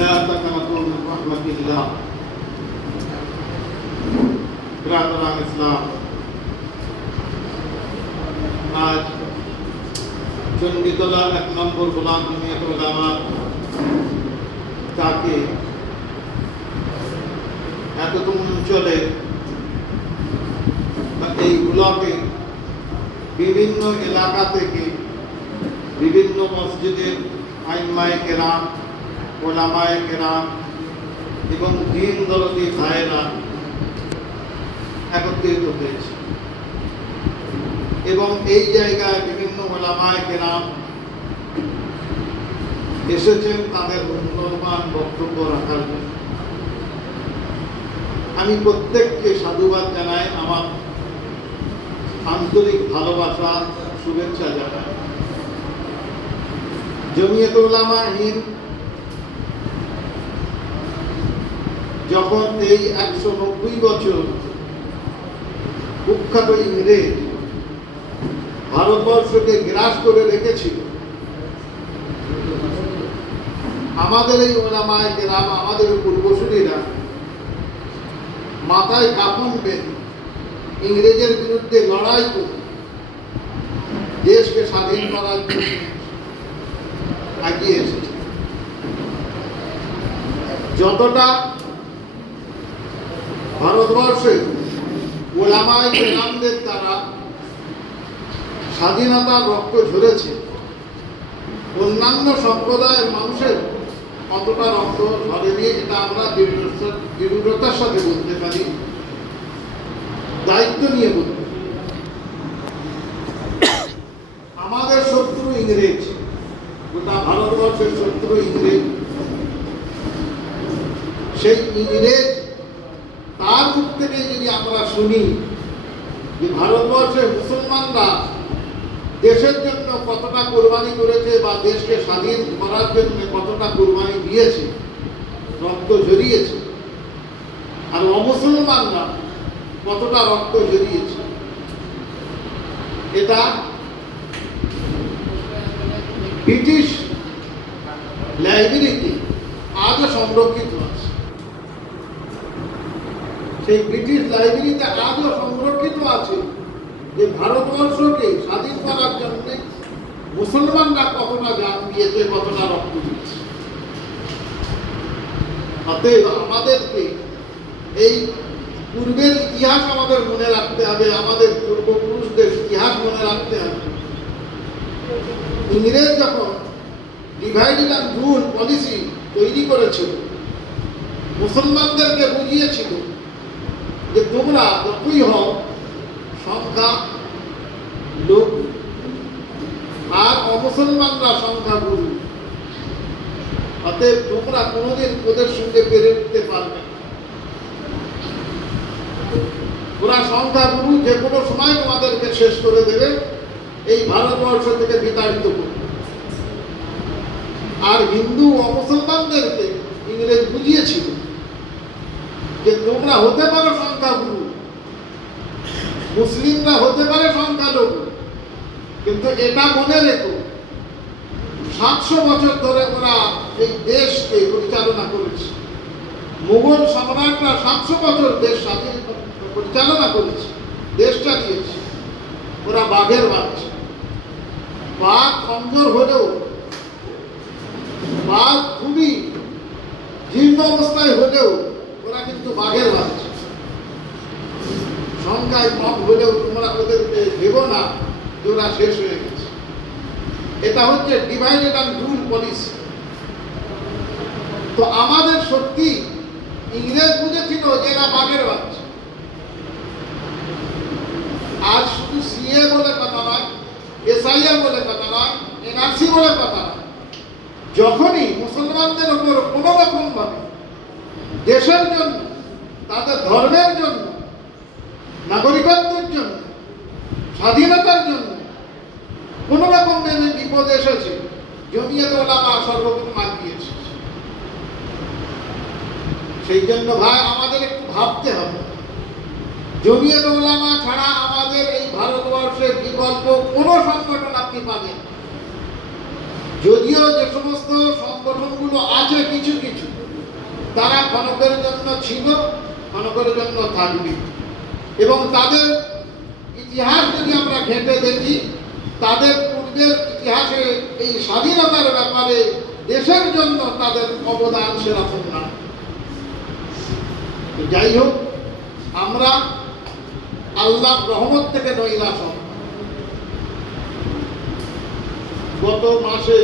لا تقنطوا من رحمة الله برادران ইসলাম আজ চণ্ডীতলা ১ নম্বর গোলাম জমিয়ত উলামা তাকে এতটুকু অঞ্চলে এই ব্লকে বিভিন্ন এলাকা থেকে বিভিন্ন মসজিদের আইম্মায়ে কেরাম, ওলামায়ে কেরাম এবং দিন দরদি ভাইয়েরা একত্রিত হয়েছে এবং এই জায়গায় বিভিন্ন ওলামায়ে কেরাম এসেছেন তাদের মূল্যবান বক্তব্য রাখার জন্য। আমি প্রত্যেককে সাধুবাদ জানাই, আমার আন্তরিক ভালোবাসা শুভেচ্ছা জানাই। জমিয়ত উলামা হিন্দ যখন এই ১৯০ বছর কুখ্যাত ইংরেজ ভারতবর্ষকে গ্রাস করে রেখেছিল, আমাদের এই ওলামায়ে কেরাম, আমাদের পূর্বসূরীরা মাথায় কাফন বেঁধে ইংরেজের বিরুদ্ধে লড়াই করে দেশকে স্বাধীন করার জন্য এগিয়ে এসেছে। যতটা ভারতবর্ষে ওলামায়ে কেরামদের দ্বারা স্বাধীনতার রক্ত ঝরেছে, অন্যান্য সম্প্রদায়ের মানুষের কতটা রক্ত ঝরেনি এটা আমরা দৃঢ়তার সাথে বলতে পারি, দায়িত্ব নিয়ে বলতে। আমাদের শত্রু ইংরেজ, গোটা ভারতবর্ষের শত্রু ইংরেজ। সেই ইংরেজ তার মুখ থেকে যদি আমরা শুনি যে ভারতবর্ষের মুসলমানরা দেশের জন্য কতটা কোরবানি করেছে বা দেশকে স্বাধীন করার জন্য কতটা কোরবানি দিয়েছে, রক্ত ঝরিয়েছে, আর অমুসলমানরা কতটা রক্ত ঝরিয়েছে, এটা ব্রিটিশ লাইব্রেরিতে আজও সংরক্ষিত আছে। সেই ব্রিটিশ লাইব্রেরিতে আজও সংরক্ষিত আছে যে ভারতবর্ষকে স্বাধীন করার জন্য মুসলমানরা কতটা জান দিয়েছে, কতটা রক্ত দিয়েছে। অতএব আমাদেরকে এই পূর্বের ইতিহাস আমাদের মনে রাখতে হবে, আমাদের পূর্বপুরুষদের ইতিহাস মনে রাখতে হবে। ইংরেজ যখন ডিভাইড অ্যান্ড রুল পলিসি তৈরি করেছিল, মুসলমানদেরকে বুঝিয়েছিল যে তোমরা যতই হও সংখ্যা লোক, আর অমুসলমানরা সংখ্যা গুরু, অতএব তোমরা কোনোদিন ওদের সঙ্গে পেরে উঠতে পারবে না। ওরা সংখ্যা গুরু, যে কোনো সময় তোমাদেরকে শেষ করে দেবে, এই ভারতবর্ষ থেকে বিতাড়িত করবে। আর হিন্দু অমুসলমানদেরকে ইংরেজ বুঝিয়েছিল যে তোমরা হতে পারো সংখ্যা গুরু, মুসলিমরা হতে পারে সংখ্যালঘু, কিন্তু এটা মনে রেখো ৭০০ বছর ধরে ওরা এই দেশকে পরিচালনা করেছে। মুঘল সম্রাটরা ৭০০ বছর দেশ স্বাধীন পরিচালনা করেছে, দেশ চালিয়েছে। ওরা বাঘের বাচ্চা, বাঘ কমজোর হলেও, বাঘ খুবই জীর্ণ অবস্থায় হলেও ওরা কিন্তু বাঘের বাচ্চা। সংখ্যায় কম হলেও তোমরা ওদেরকে ভেবো না যে ওরা শেষ হয়ে গেছে। এটা হচ্ছে ডিভাইডেড অ্যান্ড রুল পলিসি। তো আমাদের সত্যি ইংরেজ বুঝেছিল যে এরা বাঘের বাচ্চা। আজ শুধু সিএ বলে কথা নয়, এসআইআর বলে কথা নয়, এনআরসি বলে কথা নয়, যখনই মুসলমানদের উপর কোনো রকম ভাবে দেশের জন্য, তাদের ধর্মের জন্য, নাগরিকত্বের জন্য, স্বাধীনতার জন্য কোনো রকম বিপদ এসেছে, জমিয়ত উলামা সর্বপ্রথম আগিয়ে এসেছে। সেই জন্য ভাই আমাদের একটু ভাবতে হবে, জমিয়ত উলামা ছাড়া আমাদের এই ভারতবর্ষের বিকল্প কোনো সংগঠন আপনি পাবেন। যদিও যে সমস্ত সংগঠনগুলো আছে কিছু কিছু তারা ক্ষণকের জন্য ছিল, ক্ষণকের জন্য থাকবে। এবং তাদের ইতিহাস যদি আমরা ঘেঁটে দেখি, তাদের পূর্বের ইতিহাসে এই স্বাধীনতার ব্যাপারে দেশের জন্য তাদের অবদান সেরকম না। যাই হোক, আমরা আল্লাহর রহমত থেকে নৈরাশ হব। গত মাসে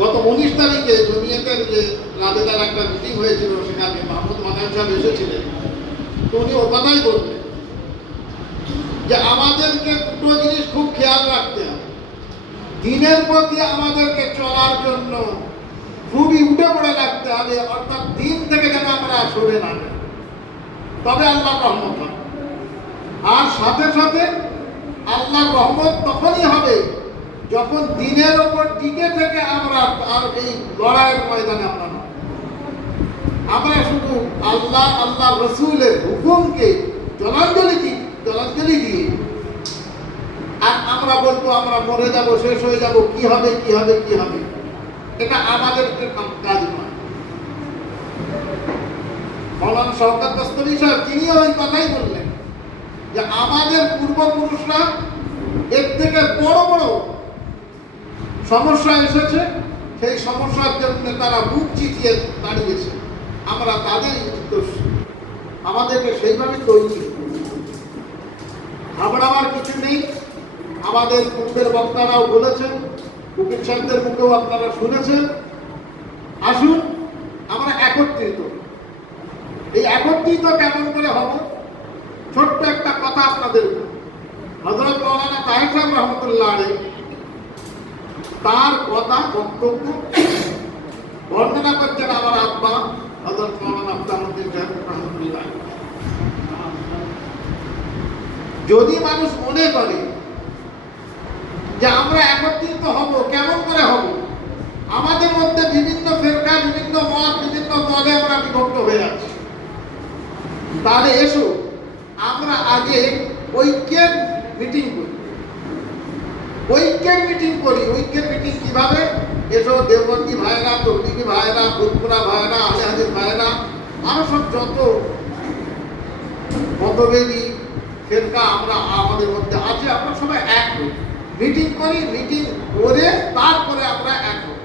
গত 19 তারিখে জমিয়তের যে রাজেদার একটা মিটিং হয়েছিল, সেখানে মাহমুদ মাদান সাহেব এসেছিলেন। তো উনি ও কথাই বললেন যে আমাদেরকে দুটো জিনিস খুব খেয়াল রাখতে হবে। দিনের প্রতি আমাদেরকে চলার জন্য খুবই উঠে পড়ে লাগতে হবে, অর্থাৎ দিন থেকে যেন আমরা সরে না যাই, তবে আল্লাহর রহমত হবে। আর সাথে সাথে আল্লাহর রহমত তখনই হবে যখন দিনের ওপর টিকে থেকে আমরা আর এই লড়াইয়ের ময়দানে আমরা শুধু আল্লাহ আল্লাহ রসুলের হুকুমকে জলাঞ্জলি দিয়ে আর আমরা বলবো আমরা মরে যাব, শেষ হয়ে যাব, কি হবে কি হবে কি হবে, এটা আমাদের কাজ নয়। মৌলানা শওকত দস্তগীর সাহেব তিনিও ওই কথাই বললেন যে আমাদের পূর্বপুরুষরা এর থেকে বড় বড় সমস্যা এসেছে, সেই সমস্যার জন্য তারা বুক চিতিয়ে দাঁড়িয়েছে, আমরা তাদের দোষ, আমাদেরকে সেইভাবে তৈরি ঘাবড়াবার কিছু নেই। আমাদের পূর্বের বক্তারাও বলেছেন, উকিল সাহেবদের মুখেও আপনারা শুনেছেন। আসুন আমরা একত্রিত। এই একত্রিত কেমন করে হব? ছোট্ট একটা কথা আপনাদের, হযরত মাওলানা তাহের সাহেব রহমতুল্লাহ আলাইহি তার কথা বক্তব্য বর্ণনা করছেন আমার আব্বা হযরত মাওলানা আফতাবউদ্দিন সাহেব রহমতুল্লাহ। যদি মানুষ মনে করে যে আমরা একত্রিত হব, কেমন করে হব? আমাদের মধ্যে বিভিন্ন ফেরকা, বিভিন্ন মত, বিভিন্ন দলে আমরা বিভক্ত হয়ে আছি। তাহলে এসো আমরা আগে ঐক্যের মিটিং করি। ঐক্যের মিটিং কিভাবে? এসো দেওবন্দি ভাইরা, তবলিগি ভাইরা, ফুলপুরা ভাইরা, আলে হাদিস ভাইরা, আরো সব যত মতভেদী ফেরকা আমরা আমাদের মধ্যে আছে, আমরা সবাই এক হই, মিটিং করি। মিটিং করে তারপরে আমরা এক হই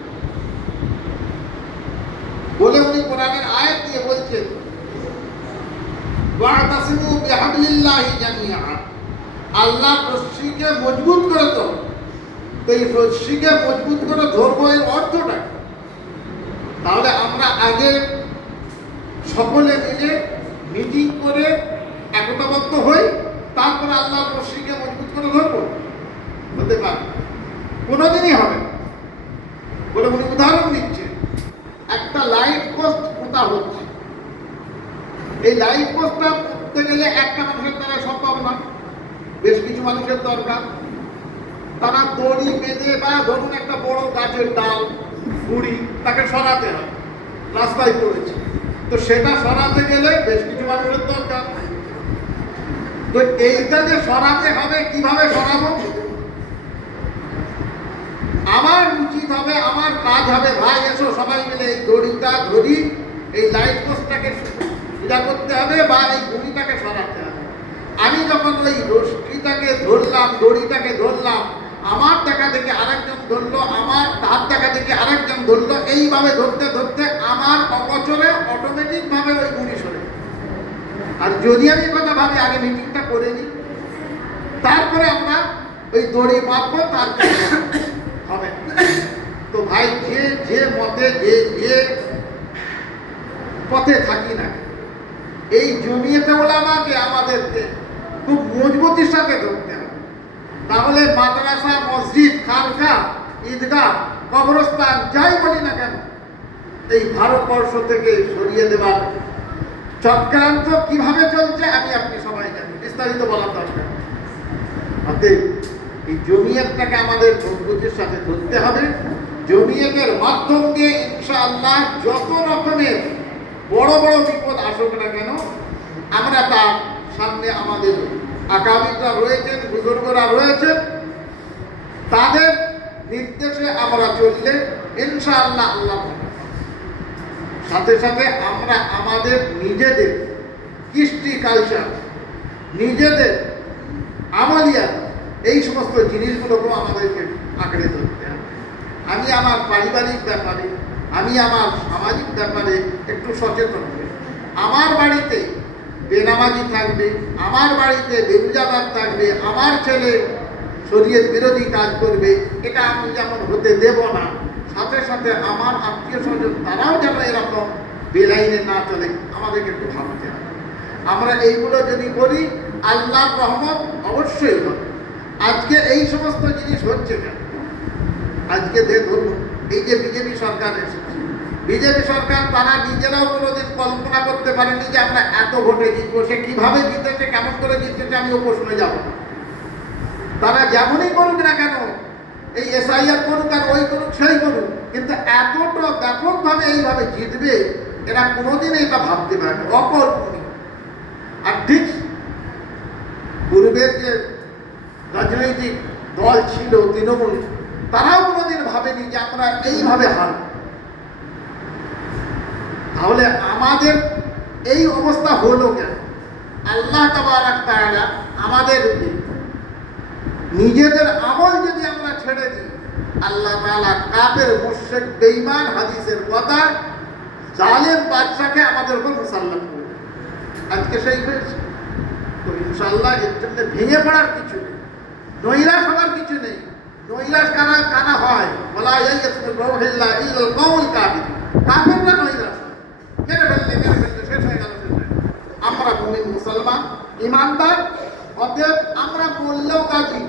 বলে উনি কোরআনের আয়াত দিয়ে বলছেন, ওয়া'তাসিমু বিহাবলিল্লাহি জামিআ, আল্লাহর রশ্মিকে মজবুত করে তো এই রশ্মিকে মজবুত করে ধরবো, এর অর্থটা। তাহলে আমরা আগে সকলে মিলে মিটিং করে একতাবদ্ধ হই, তারপরে আল্লাহর রশ্মিকে মজবুত করে ধরবো? হতে পারে কোনোদিনই হবে না বলে উনি উদাহরণ দিচ্ছে। একটা লাইট পোস্ট পোতা হচ্ছে, এই লাইট পোস্টটা করতে গেলে একটা মানুষের দ্বারা সম্ভব নয়, বেশ কিছু মানুষের দরকার। তারা দড়ি বেঁধে বা ধরুন একটা বড় গাছের ডাল গুড়ি তাকে সরাতে হয়, রাস্তায় পড়েছে, তো সেটা সরাতে গেলে বেশ কিছু মানুষের দরকার। তো এইটা যে সরাতে হবে, কিভাবে সরাবো? আমার উচিত হবে, আমার কাজ হবে, ভাই এসো সবাই মিলে এই দড়িটা ধরি, এই লাইট পোস্টটাকে সোজা করতে হবে বা এই গুড়িটাকে সরাতে হবে। আমি যখন ওই রশ্মিটাকে ধরলাম, দড়িটাকে ধরলাম, আমার দেখা দেখে আরেকজন ধরলো, আমার তার দেখা দেখে আরেকজন ধরলো, এইভাবে ধরতে ধরতে আমার অগোচরে অটোমেটিক ভাবে ওই গুড়ি সরে। আর যদি আমি কথা ভাবি আগে মিটিংটা করে নিই, তারপরে আমরা ওই দড়ি মাপবো, তারপরে হবে। তো ভাই যে মতে যে পথে থাকি না, এই জমিয়তে উলামাকে আমাদেরকে খুব মজবুতির সাথে ধরতে হবে। তাহলে মাদ্রাসা, মসজিদ, খানকা, ঈদগাহ, কবরস্থান যাই বলি না কেন, এই ভারতবর্ষ থেকে সরিয়ে দেওয়ার চক্রান্ত কিভাবে চলছে আমি আপনি সবাই জানি, বিস্তারিত বলার দরকার। অতএব এই জমিয়তটাকে আমাদের মজবুতির সাথে ধরতে হবে। জমিয়তের মাধ্যম দিয়ে ইনশাআল্লাহ যত রকমের বড় বড় বিপদ আসুক না কেন, আমরা তার সামনে আমাদের আকাবিররা রয়েছেন, বুজুর্গরা রয়েছেন, আমরা চললে ইনশাআল্লাহ আল্লাহ ভালো। সাথে সাথে আমরা আমাদের নিজেদের কৃষ্টি কালচার, নিজেদের আমলিয়াত, এই সমস্ত জিনিসগুলোকেও আমাদেরকে আঁকড়ে ধরতে হবে। আমি আমার পারিবারিক ব্যাপারে, আমি আমার সামাজিক ব্যাপারে একটু সচেতন হই। আমার বাড়িতে বেনামাজি থাকবে, আমার বাড়িতে বেরুজাদার থাকবে, আমার ছেলে শরীয়ত বিরোধী কাজ করবে, এটা আমি যেমন হতে দেব না, সাথে সাথে আমার আত্মীয় স্বজন তারাও যেন এরকম বেলাইনে না চলে, আমাদেরকে একটু ভাবতে হবে। আমরা এইগুলো যদি করি আল্লাহর রহমত অবশ্যই হবে। আজকে এই সমস্ত জিনিস হচ্ছে কেন? আজকে ধরুন এই যে বিজেপি সরকার এসেছে, বিজেপি সরকার তারা নিজেরাও কোনোদিন কল্পনা করতে পারেনি যে আমরা এত ভোটে জিতবো। সে কিভাবে জিতেছে, কেমন করে জিতেছে, আমি ও প্রশ্নে যাব না। তারা যেমনই করুক না কেন, এই এসআইআর করুক আর ওই করুক সেই করুক, কিন্তু এতটা ব্যাপকভাবে এইভাবে জিতবে এরা কোনোদিন এটা ভাবতে পারে, অকল্পনীয়। আর ঠিক পূর্বের যে রাজনৈতিক দল ছিল তৃণমূল, তারাও কোনোদিন ভাবেনি যে আমরা এইভাবে হারব। তাহলে আমাদের এই অবস্থা হলো কেন? আল্লাহ তাবারাক তাআলা আমাদেরকে নিজেদের আমল যদি আমরা ছেড়ে দিই, আল্লাহ তাআলা কাফের, মুশরিক, বেঈমান, হাদিসের কথা, জালেম বাদশাকে আমাদের উপর মুসাল্লাত করবে। আজকে সেই হয়েছে। তো ইনশাআল্লাহ এর জন্য ভেঙে পড়ার কিছু নেই, নৈরাশ হওয়ার কিছু নেই। নৈরাশ কারা হয়? ওয়ালা ইয়াইয়াসু রূহিল্লাহ ইল্লাল কওমুল কাফিরুন। কাফেররা নৈরাশ হয়, মেরে ফেললে শেষ হয়ে গেল। আমরা মুমিন, মুসলমান, ইমানদার, অতএব আমরা বললেও কাজী,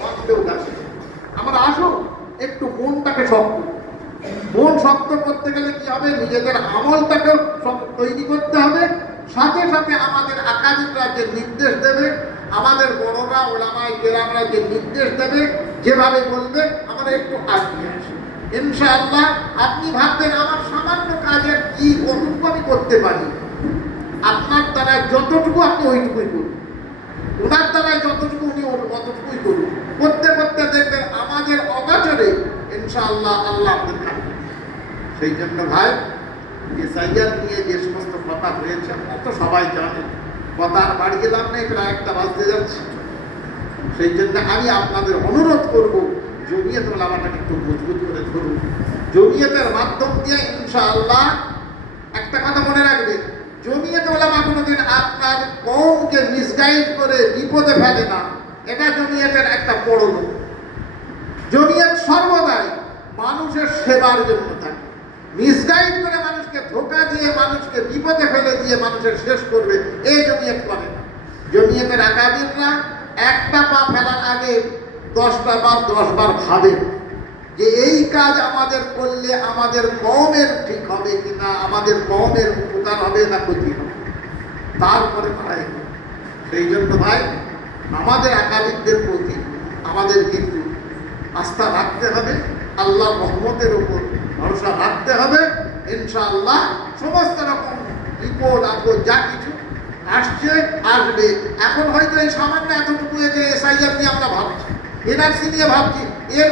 বাঁচলেও কাজী। আমরা আসো একটু মনটাকে শক্ত। মন শক্ত করতে গেলে কি হবে? নিজেদের আমলটাকে তৈরি করতে হবে। সাথে সাথে আমাদের আকাবিররা যে নির্দেশ দেবে, আমাদের বড়রা ওলামায়ে কেরামরা যে নির্দেশ দেবে, যেভাবে বলবে, আমরা একটু আগিয়ে আসি। ইনশাআল্লাহ আপনি ভাববেন আমার সামান্য কাজের কি কতটুকু আমি করতে পারি। আপনার দ্বারা যতটুকু আপনি ওইটুকুই করুন, ওনার দ্বারা যতটুকু উনি অতটুকুই করুন। করতে করতে দেখবেন আমাদের অগাচরে ইনশাআল্লাহ আল্লাহ আপনাদের থাকবে। সেই জন্য ভাই, এসআইআর নিয়ে যে সমস্ত কথা হয়েছে আপনারা তো সবাই জানেন, কথা আর বাড়ি গেলাম না, প্রায় 1টা বাজতে যাচ্ছে। সেই জন্য আমি আপনাদের অনুরোধ করব, জমিয়ত ওলামাটাকে একটু মজবুত করে ধরুন। জমিয়তের মাধ্যম দিয়ে ইনশাআল্লাহ, একটা কথা মনে রাখবেন, জমিয়ত ওলামা কোনোদিন আপনার কওমকে মিসগাইড করে বিপদে ফেলে না। এটা জমিয়তের একটা বড় লোক। জমিয়ত সর্বদাই মানুষের সেবার জন্য থাকে। মিসগাইড করে মানুষকে ধোঁকা দিয়ে, মানুষকে বিপদে ফেলে দিয়ে মানুষের শেষ করবে, এই জমিয়ত করে না। জমিয়তের আকাবিররা একটা পা ফেলার আগে 10টা বার 10 বার ভাবে যে এই কাজ আমাদের করলে আমাদের কওমের ঠিক হবে কিনা, আমাদের কওমের উপকার হবে না ক্ষতি হবে, তারপরে তারা এগোবে। সেই জন্য ভাই, আমাদের আকাবিরদের প্রতি আমাদের কিন্তু আস্থা রাখতে হবে, আল্লাহর রহমতের উপর ভরসা রাখতে হবে। ইনশাআল্লাহ সমস্ত রকম বিপদ আপদ যা কিছু আসছে আসবে। এখন হয়তো এই সামান্য এতটুকু যে এসআইআর নিয়ে আমরা ভাবছি, এনআরসি নিয়ে ভাবছি, এর